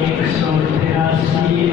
183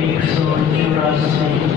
184,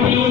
3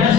10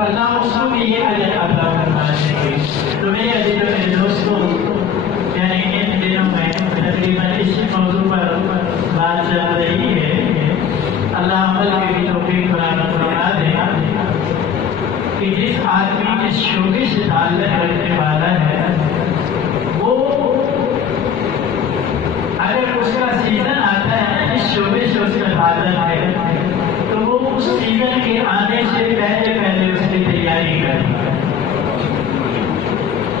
تو اللہ اس کو بھی یہ اجر عطا فرمائیں گے۔ تو میرے عزیزوں میرے دوستوں، یعنی ان دنوں میں تقریباً اس موضوع پر بات چل رہی ہے، اللہ عمل کے بھی توفیق فراہم فرما دے کہ جس آدمی اس شعبے سے تعلق رکھنے والا ہے وہ اگر اس کا سیزن آتا ہے، اس شعبے سے اس کا تعلق ہے، تو وہ اس سیزن کے آنے سے پہلے اس کی تیاری کرے۔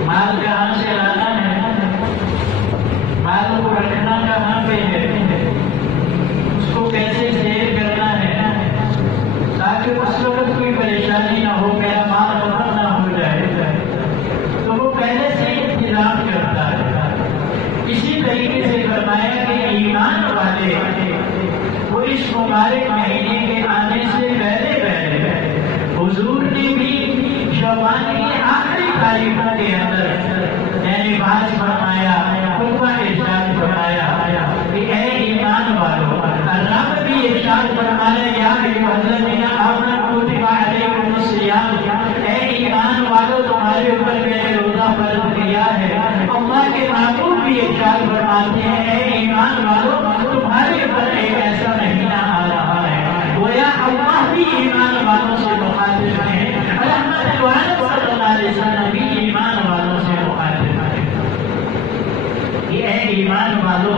مال کہاں سے لانا ہے، مال کو رکھنا کہاں پہ ہے، اس کو کیسے سیو کرنا ہے تاکہ اس وقت کوئی پریشانی نہ ہو، میرا مال ختم نہ ہو جائے، تو وہ پہلے سے انتظام کرتا ہے۔ اسی طریقے سے فرمایا کہ ایمان والے وہ اس مبارک مہینے کے آنے سے پہلے حضور نے بھی شعبان کی آخری تاریخوں کے اندر یعنی باز فرمایا، خطبہ ارشاد فرمایا کہ اے ایمان والو، رب بھی ارشاد فرمایا یا ایھا الذین آمنوا کتب علیکم الصیام، اے ایمان والو تمہارے اوپر میں نے روزہ فرض کیا ہے۔ اللہ کے محبوب بھی ارشاد فرماتے ہیں اے ایمان والو تمہارے اوپر ایک ایسا مہینہ آ رہا ہے، گویا اللہ بھی ایمان والوں سے مخاطب ہے، رحمت العالم صلی اللہ علیہ وسلم بھی ایمان والوں سے مخاطب ہے کہ اے ایمان والو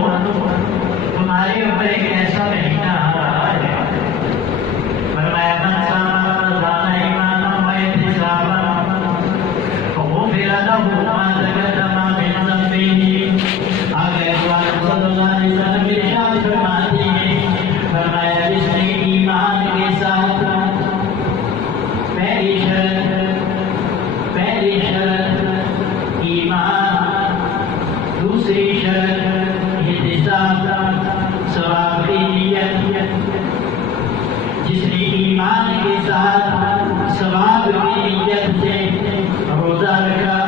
تمہارے اوپر ایک ایسا مہینہ آ رہا ہے۔ فرمایا من صام رمضان ایمانا واحتسابا غفر له ما تقدم من ذنبه۔ آگے صلی اللہ علیہ وسلم ارشاد فرماتے ہیں، فرمایا جس نے ایمان کے ساتھ پہلی شرط ایمان، دوسری شرط احتساب ثواب کی نیت، جس نے ایمان کے ساتھ ثواب کی نیت سے روزہ رکھا،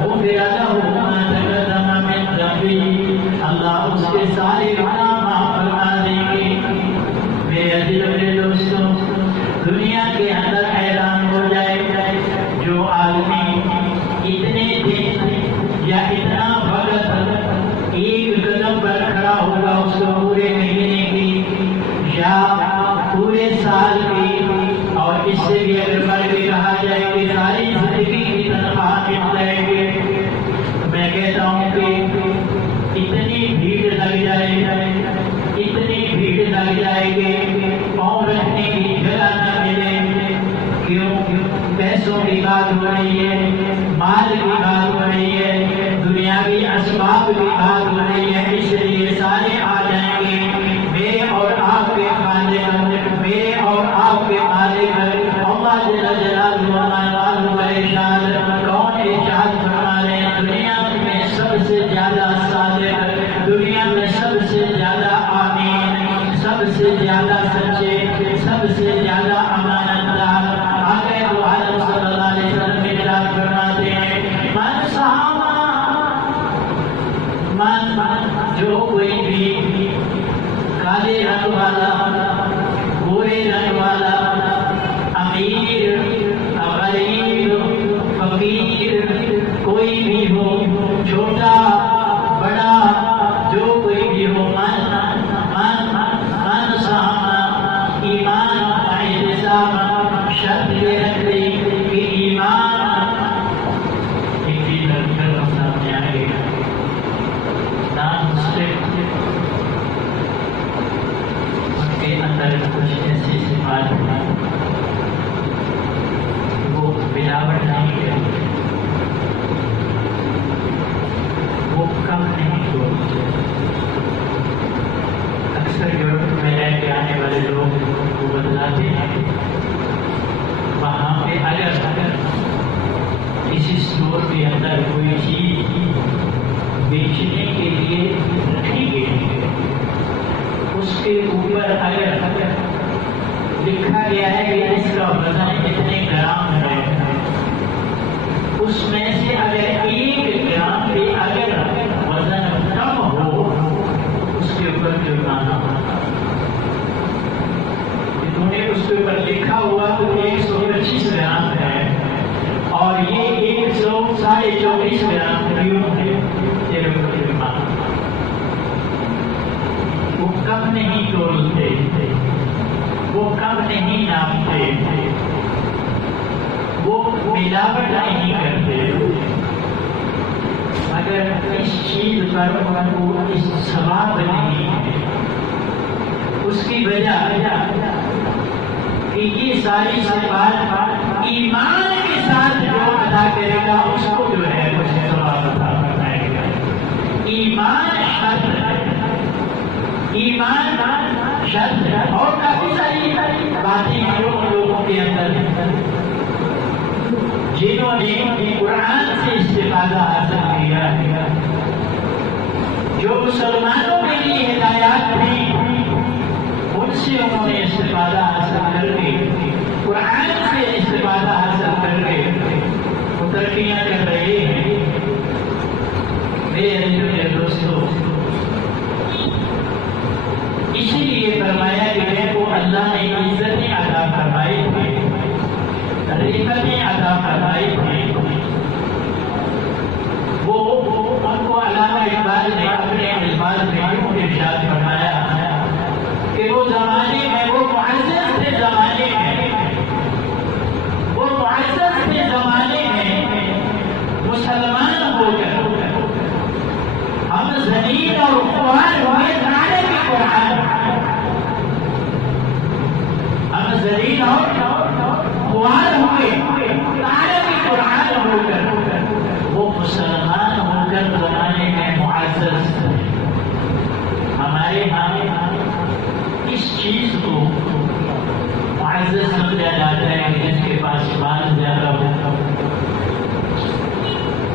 غفر له ما تقدم من ذنبه، اللہ اس کے سارے گناہ معاف فرما دیں گے۔ میرے عزیز میرے دوستوں، دنیا کے اندر حیران ہو جائے جو آدمی اتنے دن یا اتنا وقت ایک قدم پر کھڑا ہوگا، اس کو پورے مہینے کی یا پورے سال کی، اور اس سے بھی اگر بڑھ کے کہا جائے کہ ساری زندگی کی تنخواہ مل جائے گی، میں کہتا ہوں کہ اتنی بھیڑ لگ جائے گی پاؤں رکھنے کی جگہ نہ ملے۔ کیوں؟ پیسوں کی بات ہو رہی ہے، مال کی بات ہو رہی ہے، دنیاوی اسباب کی بات ہو رہی ہے، اس لیے سارے آ جائیں گے۔ میرے اور آپ کے خالق، میرے اور آپ کے مالک اللہ جل جلالہ و ارشاد، کون ارشاد فرما رہے ہیں؟ دنیا میں سب سے زیادہ صادق، دنیا میں سب سے زیادہ آمین، سب سے زیادہ سچے، سب سے زیادہ امانت دار آقا دو عالم صلی اللہ علیہ وسلم ارشاد فرماتے ہیں جو کوئی بھی کالے رنگ والا، گورے رنگ والا، امیر غریب فقیر کوئی بھی ہو، چھوٹا بڑا جو کوئی بھی ہو، من صام ایمان احتساب، شرط یہ رکھ لی کہ ایمان ایک چیز کر سامنے آئے گا، نام مسلم ان کے اندر کچھ ایسی صفات ہیں وہ ملاوٹ نہیں ہے، وہ کم نہیں ہو۔ اکثر یورپ میں رہ کے آنے والے لوگ وہ بدلاتے ہیں، وہاں پہ اگر کسی اسٹور کے اندر کوئی چیز بیچنے کے لیے رکھی گئی ہے، اس کے اوپر اگر لکھا گیا ہے کہ اس کا وزن اتنے گرام ہے، اس میں سے اگر 1 گرام بھی اگر وزن کم ہو اس کے اوپر جرمانہ ہوتا ہے۔ انہوں نے اس کے اوپر لکھا ہوا تو 125 گرام ہے، ملاوٹ نہیں کرتے، مگر اس چیز پر ان کو اس ثواب نہیں ہے۔ اس کی وجہ کہ یہ ساری صفات ایمان کے ساتھ جو ادا کرے گا اس کو جو ہے اسے ثواب عطا فرمائے گا۔ ایمان شرط ہے، ایمان شرط ہے، اور کافی ساری باتیں جو لوگوں کے اندر جنہوں نے قرآن سے استفادہ حاصل کیا ہے، جو مسلمانوں کے لیے ہدایات تھی، ان سے انہوں نے استفادہ حاصل کر کے، قرآن سے استفادہ حاصل کر کے وہ ترقیاں کر رہے ہیں۔ میرے دوستو، اسی لیے فرمایا کہ میں کو اللہ نے عزتیں عطا فرمائی تھی، رفعتیں عطا فرمائی تھی، وہ ان کو علامہ اقبال نے اپنے الفاظ میں یوں ارشاد فرمایا کہ وہ زمانے میں، وہ معزز تھے زمانے میں، وہ معزز تھے زمانے میں، مسلمان ہو کر ہم ذلیل اور خوار ہوئے نعرے کی قرآن، ہم ذلیل اور خوار ہوئے نعرے کی قرآن ہو کر وہ مسلمان ہو کر زمانے میں معزز تھے۔ ہمارے ہاں اس چیز کو معزز سمجھا جاتا ہے کہ جس کے پاس مال زیادہ ہو،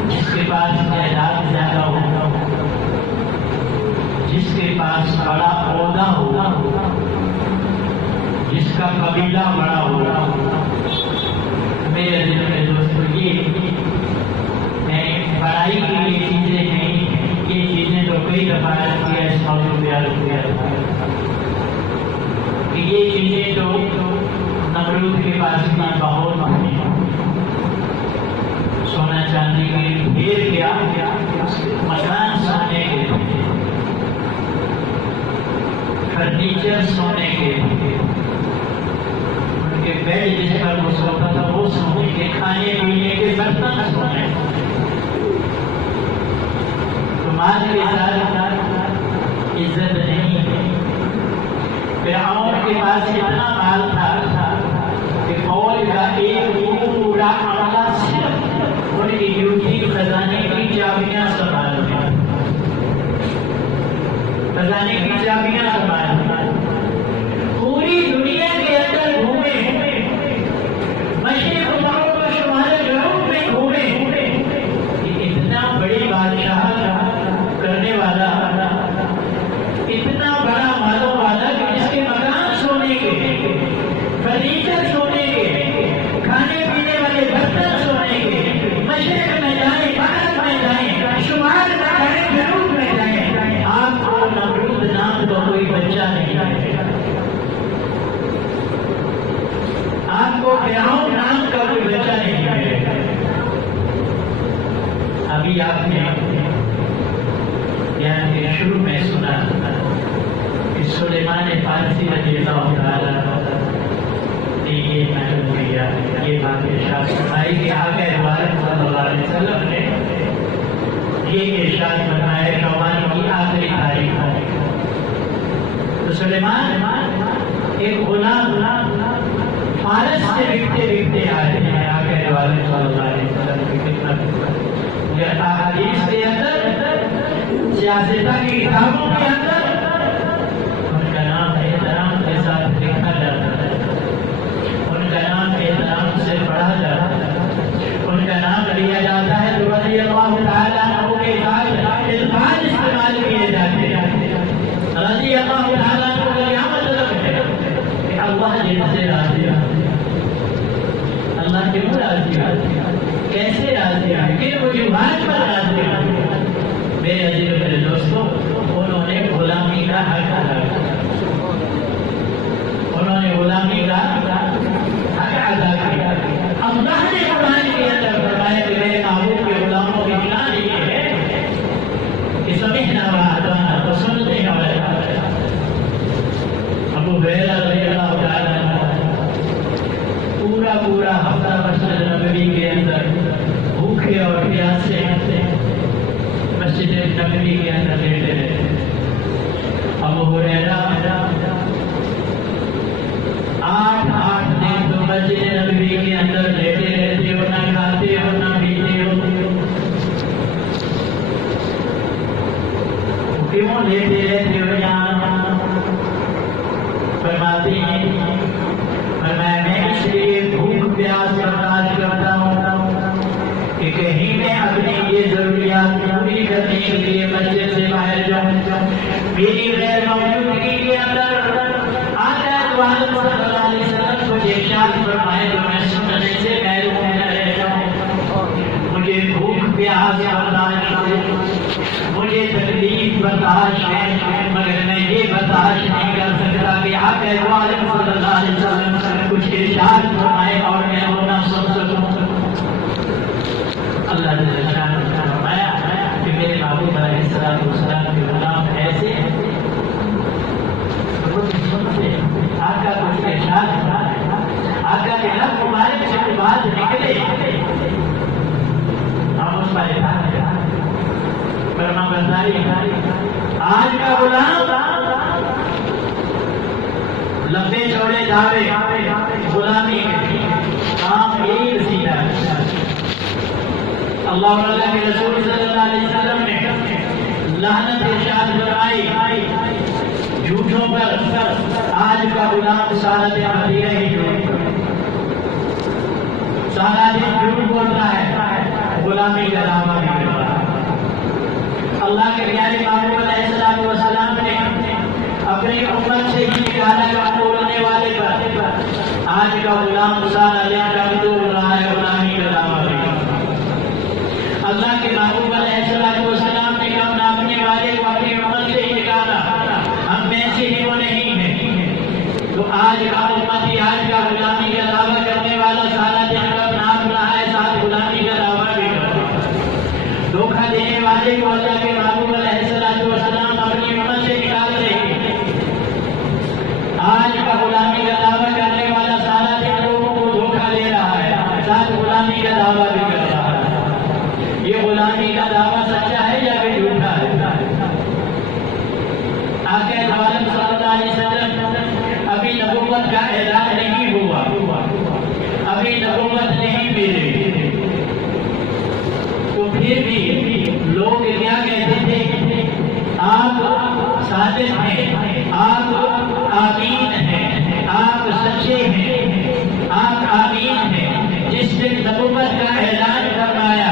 جس کے پاس جائیداد زیادہ ہو، جس کے پاس بڑا عہدہ ہو، جس کا قبیلہ بڑا ہو۔ میرے دل میں دوستو، یہ میں بڑائی کی یہ چیزیں ہیں، یہ چیزیں تو کئی دفعہ کیا اس موضوع پہ عرض کیا کہ یہ چیزیں تو نمرود کے پاس بھی بہت ہوئی، سونا چاندی کے ڈھیر کیا، مکان سونے کے تھے، فرنیچر سونے کے تھے، ان کے بیڈ جس پر وہ سوتا تھا وہ سونے کے، کھانے پینے کے برتن سونے، تو مال کے ساتھ عزت نہیں ہے۔ فرعون کے پاس اتنا مال تھا کہ فوج کا ایک پورا عملہ صرف ان کی ڈیوٹی خزانے کی چابیاں سنبھالنا، خزانے کی چابیاں سنبھالنا، پوری دنیا کے اندر گھومے، مشرق مغرب و شمال جنوب میں گھومے، اتنا بڑی بادشاہ کرنے والا، اتنا بڑا مالوں والا کہ جس کے مکان سونے کے، فرنیچر سونے کے، کھانے پینے والے برتن سونے کے، مشرق میں جائیں، مغرب میں جائیں، شمال میں جائیں، جنوب میں جائیں، آپ کو نمرود نام کا کوئی بچہ نہیں ہے، آپ کو فرعون نام کا کوئی بچہ نہیں ہے۔ ابھی آپ نے بیان کے شروع میں سنا کہ سلیمان فارسی رضی اللہ تعالیٰ نے یہ نقل کیا، یہ بات ارشاد فرمائی کہ آقا مبارک صلی اللہ علیہ وسلم نے یہ ارشاد فرمایا شعبان کی آخری تاریخ ہے۔ تو سلیمان ایک غلام فارس سے بکتے بکتے آئے ہیں آقا مبارک صلی اللہ علیہ وسلم کی خدمت، یہ احادیث کے اندر، سیاستہ کی کتابوں کے اندر ان کا نام احترام کے ساتھ لکھا جاتا ہے، ان کا نام احترام سے پڑھا جاتا ہے، ان کا نام لیا جاتا ہے تو رضی اللہ تعالیٰ عنہ کے ساتھ الفاظ استعمال کیے جاتے ہیں۔ رضی اللہ تعالیٰ عنہ کا کیا مطلب ہے کہ اللہ جن سے راضی ہے، اللہ کیوں راضی ہے، کیسے راضی ہے، کن وجوہات پر راضی ہے۔ میرے عزیز و میرے دوستوں، انہوں نے غلامی کا حق ادا کیا، انہوں نے غلامی کا حق ادا کیا۔ اللہ نے قرآن کے اندر فرمایا کہ میرے محبوب کے غلاموں کی شان یہ ہے کہ سمعنا وأطعنا، تو سنتے ہیں اور اطاعت۔ ابو ہریرہ رضی اللہ تعالیٰ عنہ پورا ہفتہ مسجد نبوی کے نبوی کے اندر لیٹے رہے. ابو ہریرہ 8 دن تو مسجد نبوی کے اندر لیٹے رہتے ہو، نہ کھاتے ہو نہ پیتے ہو. کیوں لیٹے رہتے ہو؟ یہاں فرماتے ہیں میں اس لیے بھوک پیاس برداشت کرتا ہوں کہ کہیں میں اپنی یہ ضروریات پوری کرنے کے لیے مسجد سے باہر جاؤں. میری غیر موجودگی کے اندر آقا دو عالم صلی اللہ علیہ وسلم کو ارشاد فرمائے تو میں سننے سے محروم نہ رہ جاؤں. مجھے بھوک پیاس برداشت ہے، مجھے تکلیف برداشت ہے، مگر میں یہ برداشت نہیں کر سکتا کہ آقا دو عالم صلی اللہ علیہ وسلم کچھ ارشاد فرمائے اور میں وہ نہ سن سکوں. اللہ نے فرمایا کہ میرے محبوب علیہ السلام کے غلام ایسے سنتے آقا کچھ ارشاد فرمائے، آقا کے لب مبارک سے کوئی بات نکلے ہم اس پر اطاعت کریں، فرما برداری کریں. آج کا غلام لمبے چوڑے دعوے غلامی کے کام یہی وسیلہ ہے. اللہ اور اللہ کے رسول صلی اللہ علیہ وسلم نے لعنت ارشاد فرمائی جھوٹوں پر. آج کا غلام سارا دن مدینہ ہی جھوٹ، سارا دن جھوٹ بولتا ہے، غلامی کا دعویٰ نہیں کرتا. اللہ کے پیارے محبوب علیہ السلام نے اپنی امت سے ہی نکالا کام بولنے والے پر آج کا غلام سارا دن کام بول رہا ہے، غلامی کا دعویٰ نہیں کرتا. اللہ کے محبوب علیہ السلام نے کام ناپنے والے کو اپنی امت سے ہی نکالا، ہم میں سے ہی وہ نہیں ہے. تو آج کا امتی آج کا غلامی کا دعویٰ کرنے والا سارا دن کام ناپ رہا ہے، ساتھ غلامی کا دعویٰ بھی کر رہا ہے. دھوکہ دینے والے کو اللہ کے محبوب علیہ السلام اپنی امت سے نکالتے ہیں. آج کا غلامی کا دعویٰ کرنے والا سارا دن لوگوں کو دھوکہ دے رہا ہے، ساتھ غلامی کا دعویٰ بھی کر رہا ہے. یہ غلامی کا دعویٰ سچا ہے یا پھر جھوٹا ہے؟ آقا دو عالم صلی اللہ علیہ وسلم ابھی نبوت کا اعلان نہیں ہوا، ابھی نبوت نہیں ملی، تو پھر بھی لوگ کیا کہتے تھے؟ آپ صادق ہیں، آپ آمین ہیں، آپ سچے ہیں، آپ آمین ہیں. جس دن نبوت کا اعلان فرمایا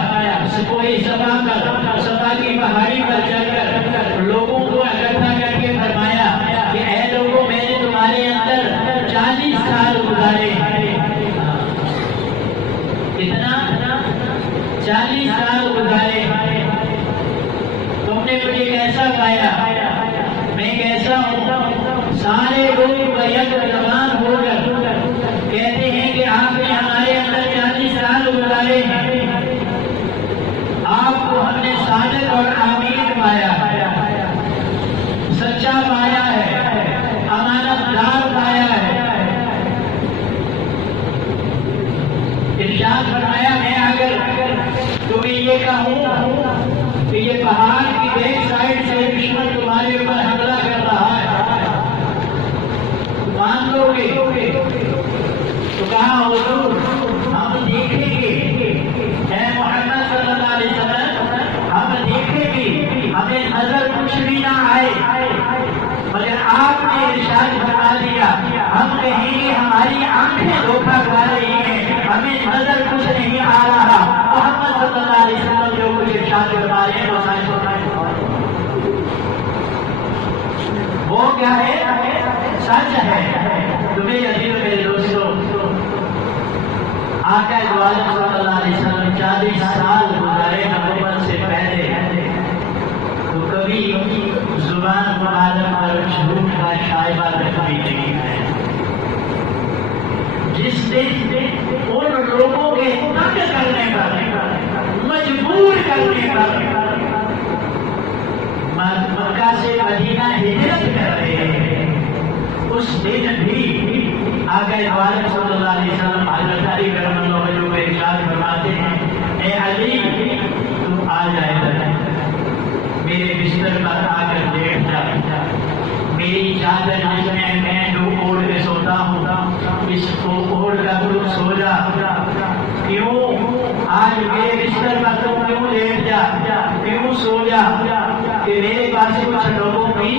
کوئی صفا کی پہاڑی پر چڑھ کر لوگوں کو اکٹھا کر کے فرمایا کہ اے لوگوں میں نے تمہارے اندر 40 سال گزارے ہیں. کتنا؟ 40 سال گزارے. تم نے مجھے کیسا پایا؟ میں کیسا ہوں؟ سارے لوگ بیک زبان ہو کر کہتے ہیں کہ آپ نے ہمارے اندر 40 سال گزارے ہیں، آپ کو ہم نے صادق اور آمین پایا ہے، سچا پایا ہے، امانت دار پایا ہے. ارشاد فرمایا میں اگر تمہیں یہ کہوں کہ یہ پہاڑ کی بیک سائڈ سے دشمن تمہارے اوپر حملہ کر رہا ہے، مان لو گے؟ تو کہا حضور ہم دیکھیں گے، اے محمد صلی اللہ علیہ وسلم ہم دیکھیں گے، ہمیں نظر کچھ بھی نہ آئے، مگر آپ نے ارشاد فرما دیا ہم کہیں گے ہماری آنکھیں دھوکہ کھا رہی ہیں، ہمیں نظر کچھ نہیں آ رہا. محمد صلی اللہ علیہ وسلم جو کچھ ارشاد فرما رہے ہیں وہ کیا ہے؟ سچ ہے. تمہیں یقین میرے دوستوں، آقا دو عالم صلی اللہ علیہ وسلم 40 سال گزارے نبوت سے پہلے، تو کبھی زبان پر آدم اور جھوٹ کا شائبہ کبھی نہیں ہے. جس دن ان لوگوں کے تنگ کرنے پر، مجبور کرنے پر مکہ سے مدینہ ہجرت کر رہے ہیں، اس دن بھی آقا دو عالم صلی اللہ علیہ وسلم حضرت علی کرم اللہ وجہہ کو ارشاد فرماتے ہیں اے علی تم آ جائے پاس آ کر لیٹ جا، میری چادر جس میں میں جو اوڑھ کے سوتا ہوں اس کو اوڑھ کر تو سو جا، کیوں آج میرے بستر پر تم کیوں لیٹ جا، کیوں سو جا، کہ میرے پاس کچھ لوگوں کی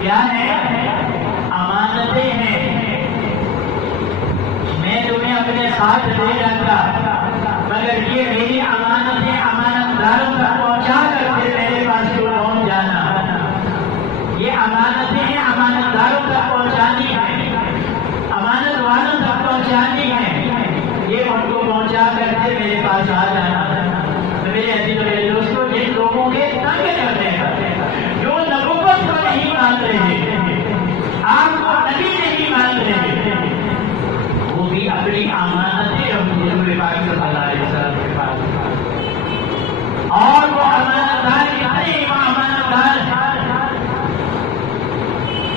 کیا ہے امانتیں ہیں، میں تمہیں اپنے ساتھ لے جاتا مگر یہ میری امانتیں امانت داروں تک پہنچا کر پھر میرے پاس کیوں پہنچ جانا، یہ امانتیں امانت داروں تک پہنچانی ہے، امانت والوں تک پہنچانی ہے، یہ ان کو پہنچا کر پھر میرے پاس آ جانا۔ تو میرے عزیز و میرے دوستوں، جن لوگوں کے تنگ کرنے کا، جو نبوت کو نہیں مان رہے، آپ کو نبی نہیں مان رہے، وہ بھی اپنی امانتیں حضور پاک صلی اللہ علیہ وسلم کے پاس، اور وہ امانت دار اتنے امانت دار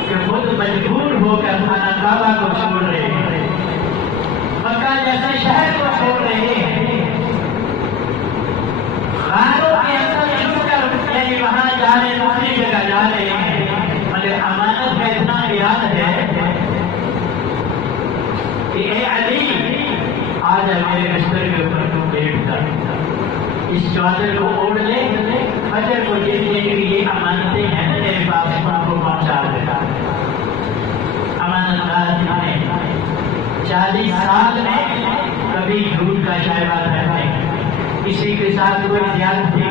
کہ خود مجبور ہو کر خانہ کعبہ کو چھوڑ رہے ہیں، مکہ جیسے شہر کو چھوڑ رہے ہیں، غاروں کے اندر چھپ کر یعنی وہاں جا رہے دوسری جگہ جا رہے ہیں، مگر امانت کا اتنا خیال ہے کہ اے علی آ جا میرے بستر کے اوپر تم لیٹ جا، اس چادر کو اوڑھ لے، فجر کو دیکھ لے کہ یہ امانتیں ہیں نا میرے پاس، ان کو پہنچا دیتا۔ امانت دار نے 40 سال میں کبھی جھوٹ کا شائبہ نہیں، کسی کے ساتھ کوئی زیادتی،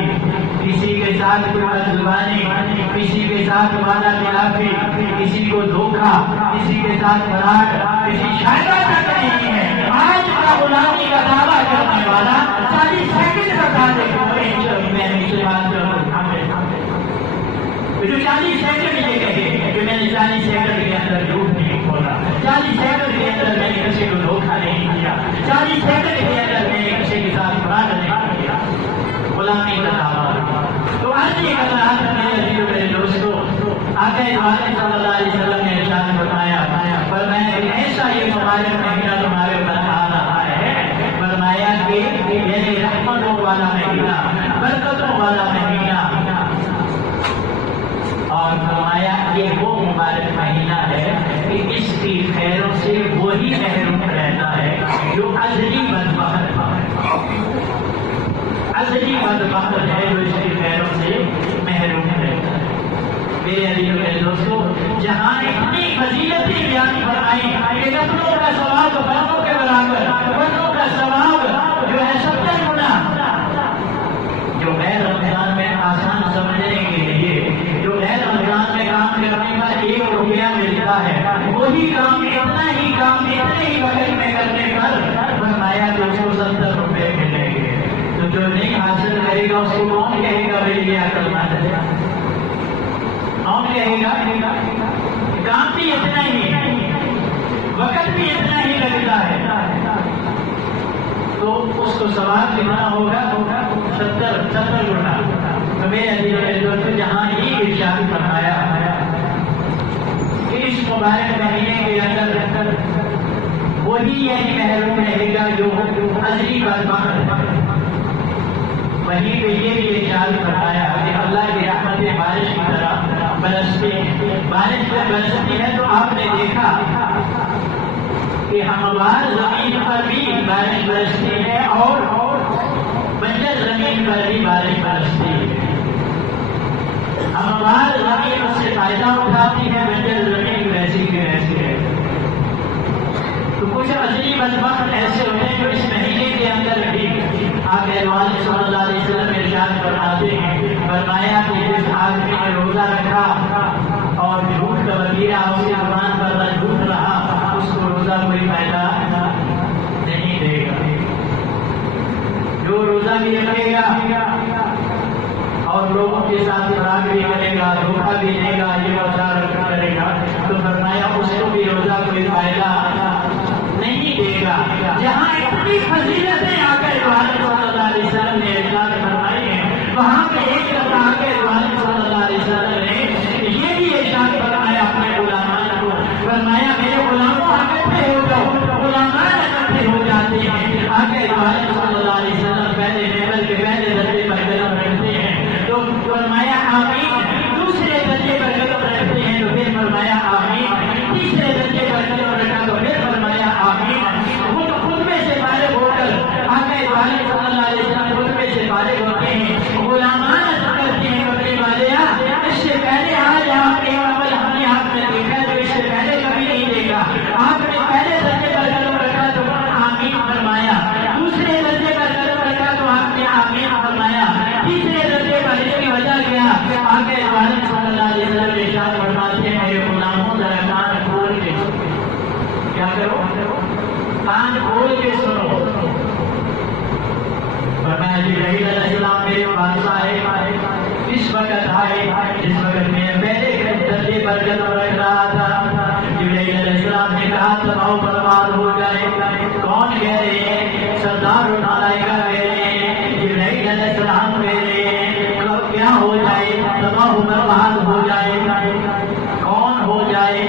کسی کے ساتھ کوئی بدزبانی، کسی کے ساتھ وعدہ خلافی، کسی کو دھوکہ، کسی کے ساتھ فراڈ، کسی شائبہ تک نہیں ہے۔ آج کا غلامی کا دعویٰ کرنے والا 40 سیکنڈ بتا دے میں نیچے بات کروں، جو 40 سیکنڈ یہ کہے کہ میں نے 40 سیکنڈ کے اندر جھوٹ نہیں بولا، 40 سیکنڈ کے اندر میں نے کسی کو دھوکہ نہیں کیا، 40 سیکنڈ کے اندر میں نے کسی کے ساتھ فراڈ نہیں کیا، غلامی کا دعویٰ۔ تو آج یہ کہا تھا میرے عزیز و میرے دوستوں، آقا عالم صلی اللہ علیہ وسلم نے ارشاد فرمایا، فرمایا کہ ایسا یہ مبارک مہینہ تمہارے اوپر آ رہا ہے، فرمایا کہ یعنی رحمتوں والا مہینہ، برکتوں والا مہینہ، اور فرمایا یہ وہ مبارک مہینہ ہے کہ اس کی خیروں سے وہی محروم رہتا ہے جو ازلی بدبخت ہے، ازلی بدبخت ہے جو اس کی خیروں سے محروم رہتا ہے۔ میرے عزیز و میرے دوستوں، جہاں اتنی فضیلتیں بیان فرمائی کہ نفلوں کا ثواب فرضوں کے برابر، فرضوں کا ثواب جو ہے 70 گنا، جو غیر رمضان میں آسان سمجھنے کے لیے، جو غیر رمضان میں کام کرنے پر 1 روپیہ ملتا ہے، وہی کام اتنا ہی کام اتنے ہی وقت میں کرنے پر فرمایا کہ اس کو 70 روپے ملیں گے۔ تو جو نہیں حاصل کرے گا اس کو کون کہے گا بھائی یہ عقل مند ہے؟ کون کہے گا؟ کام بھی اتنا ہی ہے، وقت بھی اتنا ہی لگتا ہے، تو اس کو ثواب کتنا ہوگا؟ 70 گنا۔ تو میرے عزیز و میرے دوستوں، جہاں یہ ارشاد فرمایا کہ اس مبارک مہینے کے اندر وہی یہی محروم رہے گا جو ازلی بدبخت ہے، وہیں پہ یہ بھی ارشاد فرمایا کہ اللہ کی رحمتیں بارش کی طرح برستی ہیں، بارش جب برستی ہے تو آپ نے دیکھا کہ ہموار زمین پر بھی بارش برستی ہے اور بنجر زمین پر بھی بارش برستی ہے، ہموار زمین اس سے فائدہ اٹھاتی ہے، بنجر زمین ویسی کی ویسی ہے۔ تو کچھ ازلی بدبخت ایسے ہوتے ہیں جو اس مہینے کے اندر بھی آقا عالم صلی اللہ علیہ وسلم ارشاد فرماتے ہیں، فرمایا کہ جس آدمی نے روزہ رکھا اور جھوٹ کا وتیرہ اس کی زبان پر جھوٹ رہا، اس کو روزہ کوئی فائدہ نہیں دے گا۔ جو روزہ بھی رکھے گا اور لوگوں کے ساتھ فراڈ بھی کرے گا، دھوکہ بھی دے گا، یہ روزہ کرے گا، تو فرمایا اس کو بھی روزہ کوئی فائدہ نہیں دے گا۔ جہاں اتنی فضیلتیں آ کر صلی اللہ علیہ وسلم نے ارشاد فرمائی ہیں، وہاں پہ ایک دفعہ آ کر صلی اللہ علیہ وسلم نے یہ بھی ارشاد فرمایا اپنے غلامان کو، فرمایا میرے غلاموں اکٹھے ہو جاؤ، غلامان اکٹھے ہو جاتے ہیں، آ کر صلی اللہ علیہ وسلم پہلے لیول کے پہلے درجے پر قدم رکھتے ہیں، تو فرمایا آمین ہزار ملائکہ میرے جبرائیل علیہ السلام میرے کیا ہو جائے تباہ و برباد ہو جائے کون ہو جائے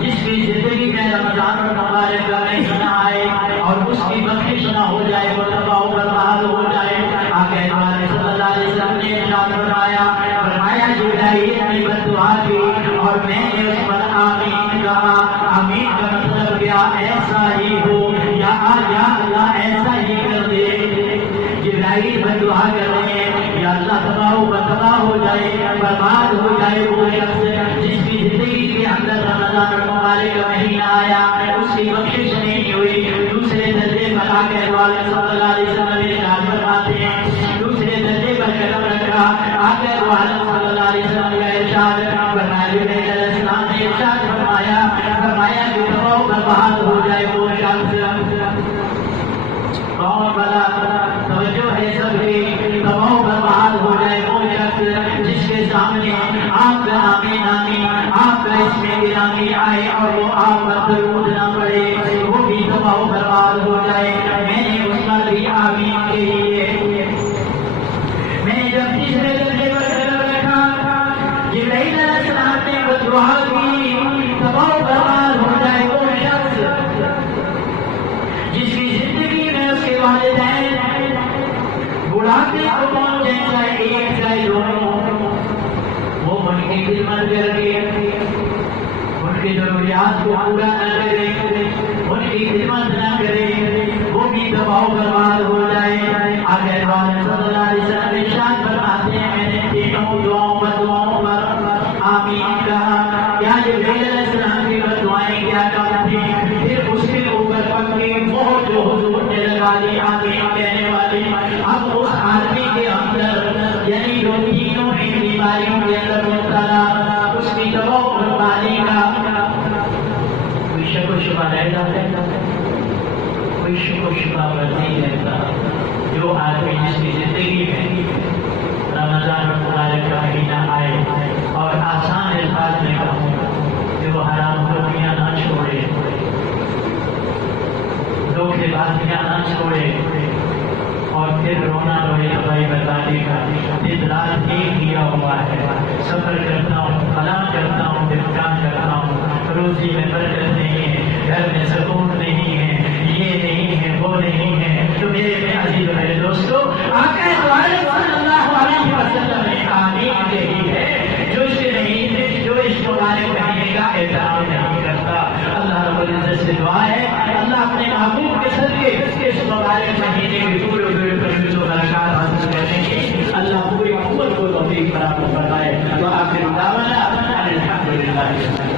جس کی زندگی میں رمضان المبارک کا نہیں نہ آئے اور اس کی بخشش نہ ہو جائے وہ تباہ و برباد ہو جائے آقا صلی اللہ علیہ وسلم نے ارشاد فرمایا جبرائیل نے بد دعا کی اور میں نے اس پر آمین کہا آمین کا مطلب کیا ایسا ہی ہو یا اللہ ایسا ہی کر دے جبرائیل بد دعا کر رہے ہیں یا اللہ تباہ ہو جائے برباد ہو جائے وہ شخص جس کی زندگی کے اندر رمضان المبارک کا مہینہ آیا اس کی بخشش نہیں ہوئی دوسرے درجے پر آ کے والد صلی اللہ علیہ وسلم ارشاد فرماتے ہیں دوسرے درجے پر قدم رکھا آ کے والد صلی اللہ علیہ وسلم کا ارشاد فرمایا جبرائیل علیہ السلام نے ارشاد فرمایا کہ تباہ برباد ہو جائے وہ شخص کون بلا توجہ ہے سب کی تباہ برباد ہو جائے وہ شخص جس کے سامنے آپ کا نامی آپ کا اس میں گرامی آئے اور وہ آپ پر درود نہ پڑے وہ بھی تباہ برباد ہو جائے میں نے اس پر بھی آمین کے لیے میں نے جب تیسرے درجے پر قدم رکھا جبرائیل علیہ السلام نے وہ دعا کی تباہ برباد ہو جائے وہ شخص جس کی زندگی میں اس کے والدین بڑھاپے کو پہنچ جائے ایک چاہے دونوں وہ ان کی خدمت کر کے ان کی ضروریات کو پورا نہ کرے ان کی خدمت نہ کرے وہ بھی تباہ برباد ہو جائے آقا صلی اللہ علیہ وسلم ارشاد فرماتے ہیں میں نے تینوں دعاؤں پر آمین کہا کیا جبرائیل علیہ السلام کی دعائیں کیا کرتی پھر اس کے اوپر پکی وہ جو حضور نے لگا دی آمین کہنے والی اب اس آدمی کے اندر یعنی جو تینوں ان بیماریوں کے اندر مبتلا اس کی تباہ و بربادی کا کوئی شک و شبہ رہتا ہے کوئی شک و شبہ نہیں رہتا جو آدمی جس کی زندگی میں رمضان المبارک کا مہینہ آئے اور آسان الفاظ میں کہوں کہ وہ حرام روٹیاں نہ چھوڑے دھوکے بازیاں نہ چھوڑے اور پھر رونا روئے بھائی بتانے کا دن رات ایک کیا ہوا ہے سفر کرتا ہوں فلاں کرتا ہوں دفکان کرتا ہوں روزی میں برکت نہیں ہے گھر میں سکون نہیں ہے یہ نہیں ہے وہ نہیں ہے تو میرے میں عزیز و میرے دوستو آقا صلی اللہ علیہ وسلم نے آمین کہی ہے جو اس کے نہیں جو اس مبارک مہینے کا احترام نہیں کرتا اللہ رب العزت سے دعا ہے اللہ اپنے محبوب کے صدقے اس مبارک مہینے کے پورے برکات حاصل کرنے کی اللہ پوری امت کو توفیق فراہم فرمائے وآخر دعوانا الحمدللہ